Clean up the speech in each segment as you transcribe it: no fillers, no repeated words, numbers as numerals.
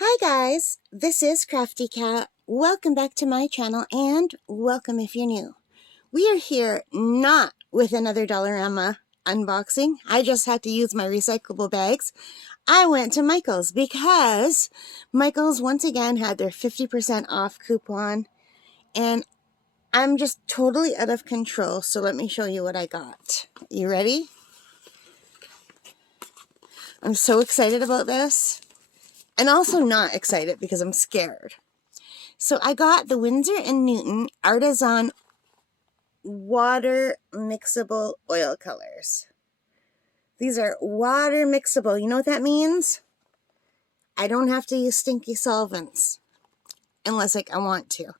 Hi guys, this is Crafty Cat. Welcome back to my channel and welcome if you're new. We are here not with another Dollarama unboxing. I just had to use my recyclable bags. I went to Michael's because Michael's once again had their 50% off coupon and I'm just totally out of control. So let me show you what I got. You ready? I'm so excited about this. And also not excited because I'm scared. So I got the Winsor & Newton Artisan water mixable oil colors. These are water mixable. You know what that means? I don't have to use stinky solvents unless I want to.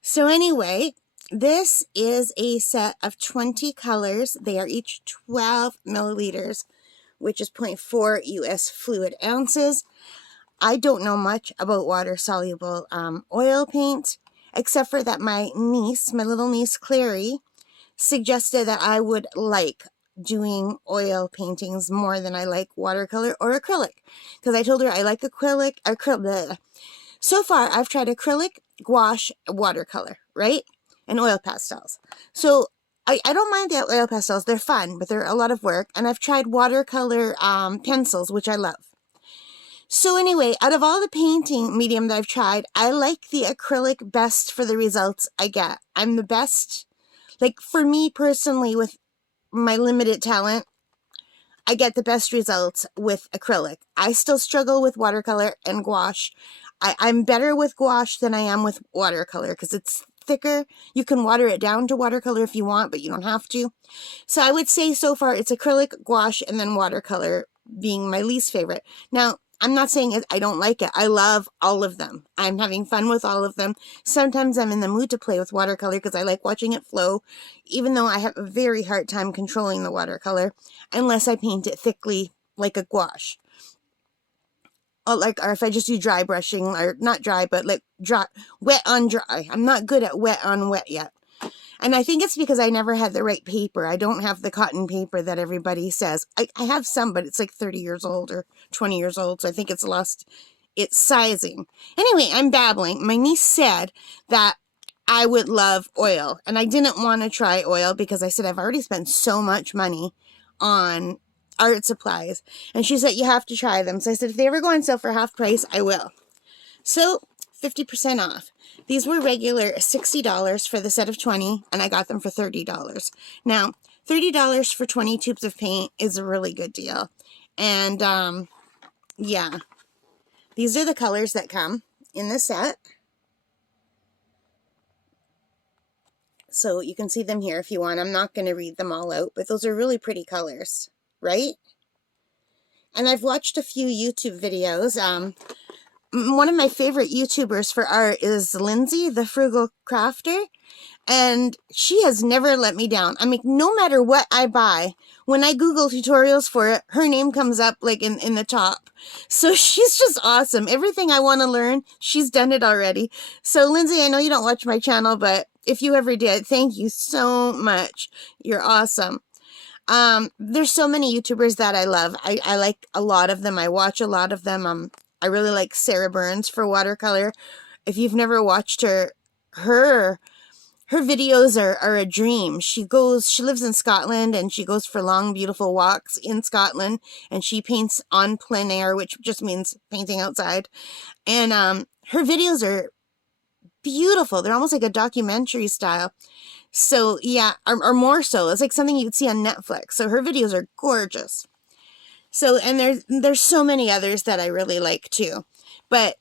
So anyway, this is a set of 20 colors. They are each 12 milliliters, which is 0.4 US fluid ounces. I don't know much about water-soluble oil paint, except for that my little niece Clary, suggested that I would like doing oil paintings more than I like watercolor or acrylic. Because I told her I like acrylic. So far, I've tried acrylic, gouache, watercolor, right? And oil pastels. So I don't mind the oil pastels. They're fun, but they're a lot of work. And I've tried watercolor pencils, which I love. So anyway, out of all the painting medium that I've tried, I like the acrylic best for the results I get. I'm the best, like for me personally, with my limited talent, I get the best results with acrylic. I still struggle with watercolor and gouache. I'm better with gouache than I am with watercolor because it's thicker. You can water it down to watercolor if you want, but you don't have to. So I would say so far it's acrylic, gouache, and then watercolor being my least favorite. Now, I'm not saying I don't like it. I love all of them. I'm having fun with all of them. Sometimes I'm in the mood to play with watercolor because I like watching it flow, even though I have a very hard time controlling the watercolor unless I paint it thickly like a gouache. Or if I just do dry brushing, or not dry, but like dry, wet on dry. I'm not good at wet on wet yet. And I think it's because I never had the right paper. I don't have the cotton paper that everybody says. I have some, but it's like 30 years old or 20 years old, so I think it's lost its sizing. Anyway, I'm babbling. My niece said that I would love oil, and I didn't want to try oil because I said I've already spent so much money on art supplies. And she said, you have to try them. So I said, if they ever go on sale for half price, I will. So 50% off. These were regular $60 for the set of 20, and I got them for $30. Now, $30 for 20 tubes of paint is a really good deal. And, yeah. These are the colors that come in the set. So you can see them here if you want. I'm not going to read them all out, but those are really pretty colors, right? And I've watched a few YouTube videos. One of my favorite YouTubers for art is Lindsay, the Frugal Crafter, and she has never let me down. I mean, no matter what I buy, when I Google tutorials for it, her name comes up like in the top. So she's just awesome. Everything I want to learn, she's done it already. So Lindsay, I know you don't watch my channel, but if you ever did, thank you so much. You're awesome. There's so many YouTubers that I love. I like a lot of them. I watch a lot of them. I really like Sarah Burns for watercolor. If you've never watched her videos are a dream. She lives in Scotland, and she goes for long, beautiful walks in Scotland, and she paints on plein air, which just means painting outside. And her videos are beautiful. They're almost like a documentary style. So yeah, or more so. It's like something you'd see on Netflix. So her videos are gorgeous. So, and there's so many others that I really like too. But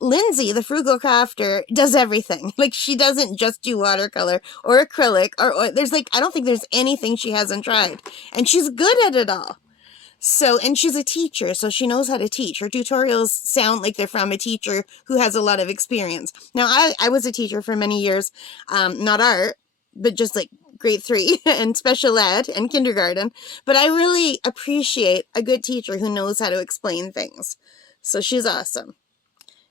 Lindsay, the Frugal Crafter, does everything. Like, she doesn't just do watercolor or acrylic or there's like, I don't think there's anything she hasn't tried. And she's good at it all. So, and she's a teacher, so she knows how to teach. Her tutorials sound like they're from a teacher who has a lot of experience. Now, I was a teacher for many years, not art, but just like grade 3 and special ed and kindergarten. But I really appreciate a good teacher who knows how to explain things. So she's awesome.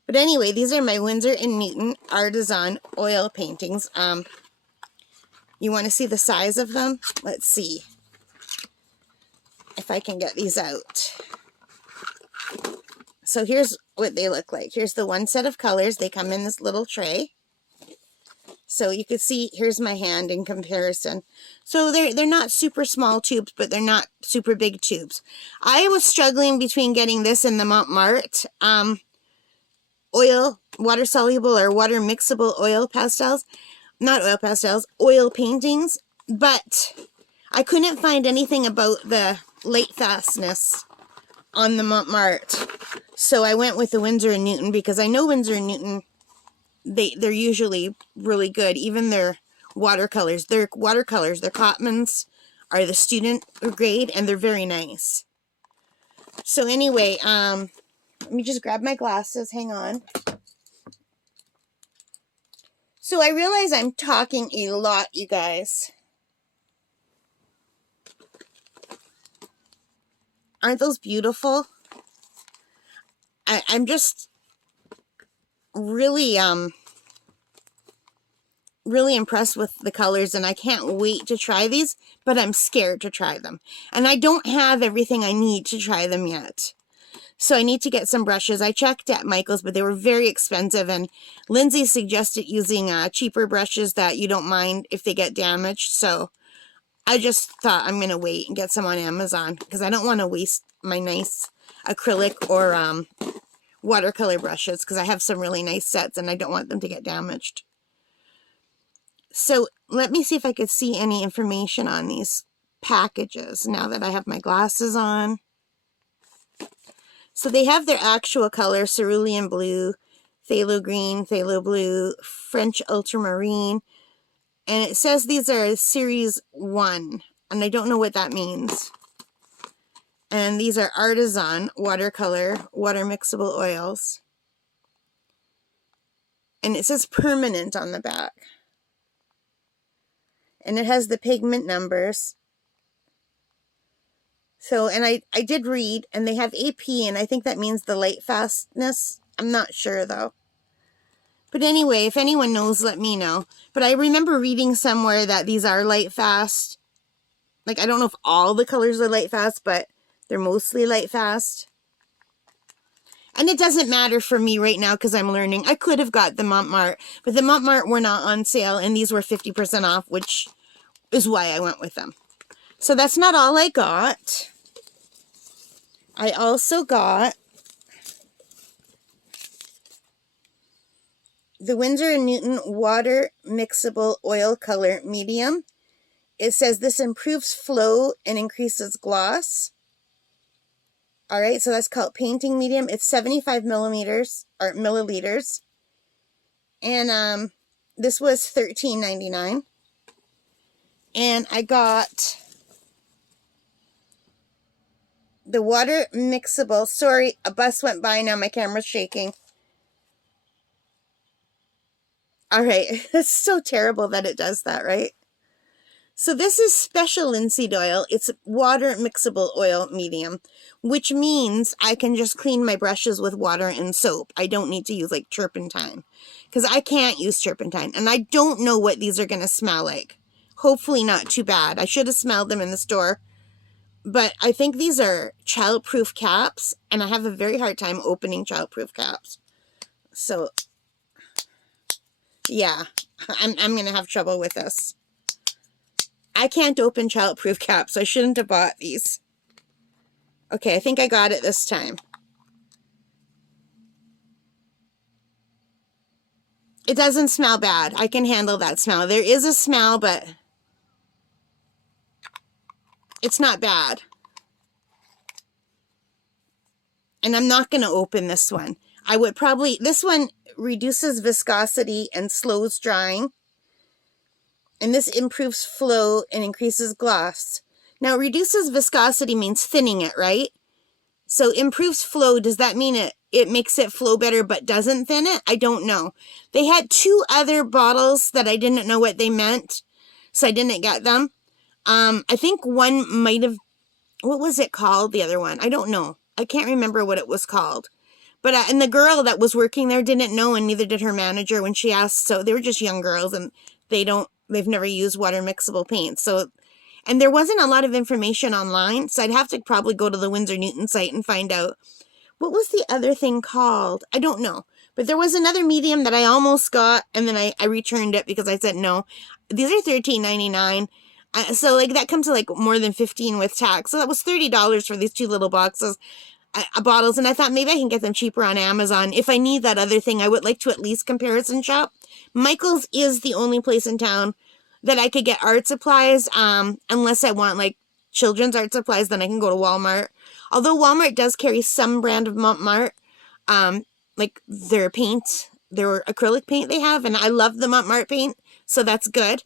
But anyway, these are my Winsor & Newton Artisan oil paintings. You want to see the size of them? Let's see if I can get these out. So here's what they look like. Here's the one set of colors. They come in this little tray. So you can see, here's my hand in comparison. So they're not super small tubes, but they're not super big tubes. I was struggling between getting this and the Montmart oil, water soluble or water mixable oil pastels. Not oil pastels, oil paintings. But I couldn't find anything about the light fastness on the Montmart. So I went with the Winsor & Newton because I know Winsor & Newton, they're usually really good. Even their watercolors, their Cotmans are the student grade and they're very nice. So anyway, let me just grab my glasses. Hang on. So I realize I'm talking a lot, you guys. Aren't those beautiful? I'm just really, really impressed with the colors, and I can't wait to try these, but I'm scared to try them. And I don't have everything I need to try them yet. So I need to get some brushes. I checked at Michael's, but they were very expensive, and Lindsay suggested using cheaper brushes that you don't mind if they get damaged. So I just thought I'm going to wait and get some on Amazon because I don't want to waste my nice acrylic or watercolor brushes because I have some really nice sets and I don't want them to get damaged. So let me see if I could see any information on these packages now that I have my glasses on. So they have their actual color: cerulean blue, phthalo green, phthalo blue, French ultramarine. And it says these are series 1, and I don't know what that means. And these are Artisan watercolor, water mixable oils. And it says permanent on the back. And it has the pigment numbers. So, and I did read, and they have AP, and I think that means the light fastness. I'm not sure, though. But anyway, if anyone knows, let me know. But I remember reading somewhere that these are light fast. Like, I don't know if all the colors are light fast, but they're mostly light fast. And it doesn't matter for me right now because I'm learning. I could have got the Montmart, but the Montmart were not on sale, and these were 50% off, which is why I went with them. So that's not all I got. I also got the Winsor & Newton Water Mixable Oil Color Medium. It says this improves flow and increases gloss. All right, so that's called Painting Medium. It's 75 milliliters. And this was $13.99. And I got the Water Mixable. Sorry, a bus went by. Now my camera's shaking. All right, it's so terrible that it does that, right? So this is special linseed oil. It's water mixable oil medium, which means I can just clean my brushes with water and soap. I don't need to use like turpentine because I can't use turpentine. And I don't know what these are going to smell like. Hopefully not too bad. I should have smelled them in the store. But I think these are child-proof caps, and I have a very hard time opening child-proof caps. So yeah, I'm going to have trouble with this. I can't open child-proof caps, so I shouldn't have bought these. Okay, I think I got it this time. It doesn't smell bad. I can handle that smell. There is a smell, but it's not bad. And I'm not going to open this one. I would probably, this one reduces viscosity and slows drying. And this improves flow and increases gloss. Now, reduces viscosity means thinning it, right? So improves flow, does that mean it makes it flow better but doesn't thin it? I don't know. They had 2 other bottles that I didn't know what they meant, so I didn't get them. I think one might have, what was it called, the other one? I don't know. I can't remember what it was called. But, and the girl that was working there didn't know, and neither did her manager when she asked. So they were just young girls, and they've never used water mixable paint. So, and there wasn't a lot of information online, so I'd have to probably go to the Winsor & Newton site and find out What was the other thing called? I don't know. But there was another medium that I almost got, and then I returned it because I said no. These are $13.99. So, like, that comes to, like, more than $15 with tax. So that was $30 for these 2 little boxes, bottles. And I thought maybe I can get them cheaper on Amazon. If I need that other thing, I would like to at least comparison shop. Michael's is the only place in town that I could get art supplies, unless I want, like, children's art supplies, then I can go to Walmart. Although Walmart does carry some brand of Montmart, like their paint, their acrylic paint they have, and I love the Montmart paint, so that's good.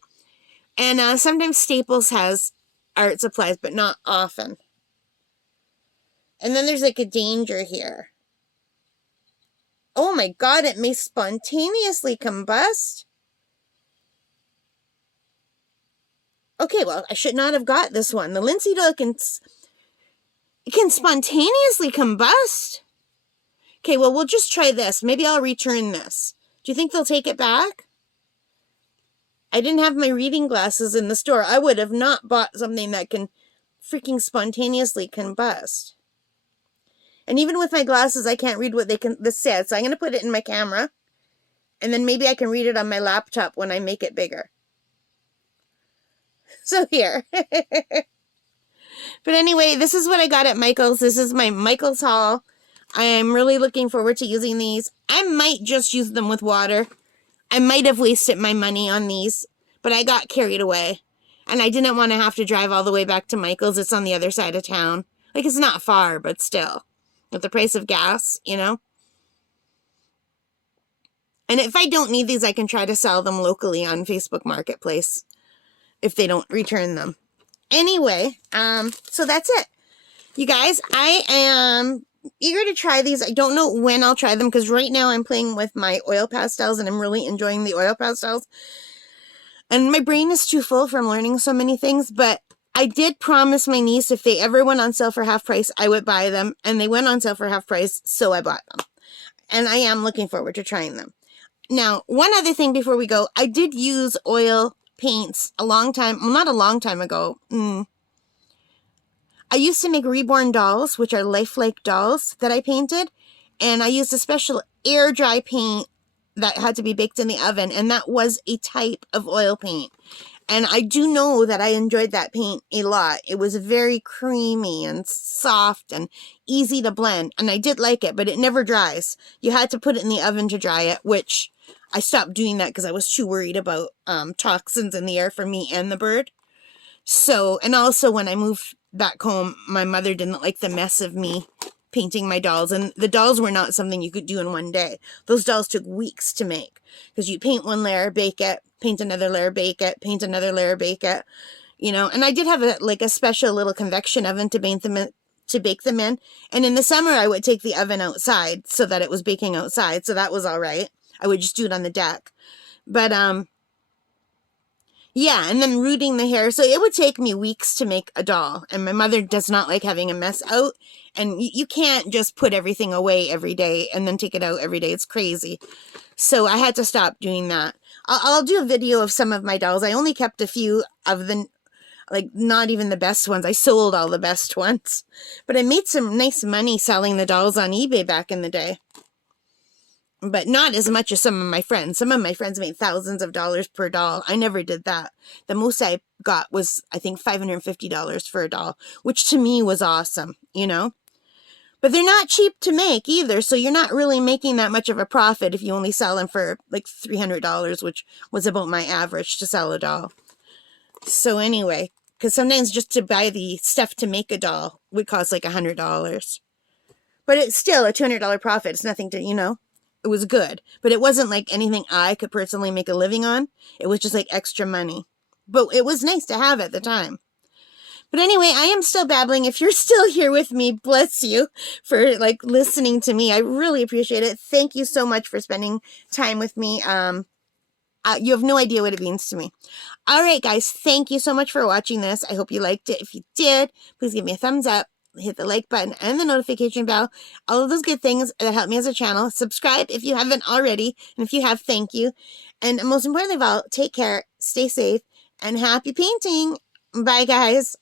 And sometimes Staples has art supplies, but not often. And then there's like a danger here. Oh my God, it may spontaneously combust. Okay, well, I should not have got this one. The linseed oil can spontaneously combust. Okay, well, we'll just try this. Maybe I'll return this. Do you think they'll take it back? I didn't have my reading glasses in the store. I would have not bought something that can freaking spontaneously combust. And even with my glasses, I can't read what this says. So I'm going to put it in my camera. And then maybe I can read it on my laptop when I make it bigger. So here. But anyway, this is what I got at Michael's. This is my Michael's haul. I am really looking forward to using these. I might just use them with water. I might have wasted my money on these, but I got carried away. And I didn't want to have to drive all the way back to Michael's. It's on the other side of town. Like, it's not far, but still. With the price of gas, you know? And if I don't need these, I can try to sell them locally on Facebook Marketplace if they don't return them. Anyway, so that's it. You guys, I am eager to try these. I don't know when I'll try them because right now I'm playing with my oil pastels and I'm really enjoying the oil pastels. And my brain is too full from learning so many things, but I did promise my niece if they ever went on sale for half price, I would buy them. And they went on sale for half price, so I bought them. And I am looking forward to trying them. Now, one other thing before we go, I did use oil paints a long time, well, not a long time ago. I used to make reborn dolls, which are lifelike dolls that I painted. And I used a special air dry paint that had to be baked in the oven. And that was a type of oil paint. And I do know that I enjoyed that paint a lot. It was very creamy and soft and easy to blend. And I did like it, but it never dries. You had to put it in the oven to dry it, which I stopped doing that because I was too worried about toxins in the air for me and the bird. So, and also when I moved back home, my mother didn't like the mess of me painting my dolls. And the dolls were not something you could do in one day. Those dolls took weeks to make because you paint one layer, bake it, paint another layer, bake it, paint another layer, bake it, you know. And I did have a special little convection oven to bake them in. And in the summer, I would take the oven outside so that it was baking outside. So that was all right. I would just do it on the deck. But, yeah, and then rooting the hair. So it would take me weeks to make a doll. And my mother does not like having a mess out. And you can't just put everything away every day and then take it out every day. It's crazy. So I had to stop doing that. I'll do a video of some of my dolls. I only kept a few of the, like, not even the best ones. I sold all the best ones. But I made some nice money selling the dolls on eBay back in the day. But not as much as some of my friends. Some of my friends made thousands of dollars per doll. I never did that. The most I got was, I think, $550 for a doll, which to me was awesome, you know? But they're not cheap to make either, so you're not really making that much of a profit if you only sell them for like $300, which was about my average to sell a doll. So anyway, because sometimes just to buy the stuff to make a doll would cost like $100. But it's still a $200 profit. It's nothing to, you know, it was good. But it wasn't like anything I could personally make a living on. It was just like extra money. But it was nice to have at the time. But anyway, I am still babbling. If you're still here with me, bless you for like listening to me. I really appreciate it. Thank you so much for spending time with me. You have no idea what it means to me. All right, guys, thank you so much for watching this. I hope you liked it. If you did, please give me a thumbs up, hit the like button and the notification bell. All of those good things that help me as a channel. Subscribe if you haven't already. And if you have, thank you. And most importantly of all, take care, stay safe, and happy painting. Bye, guys.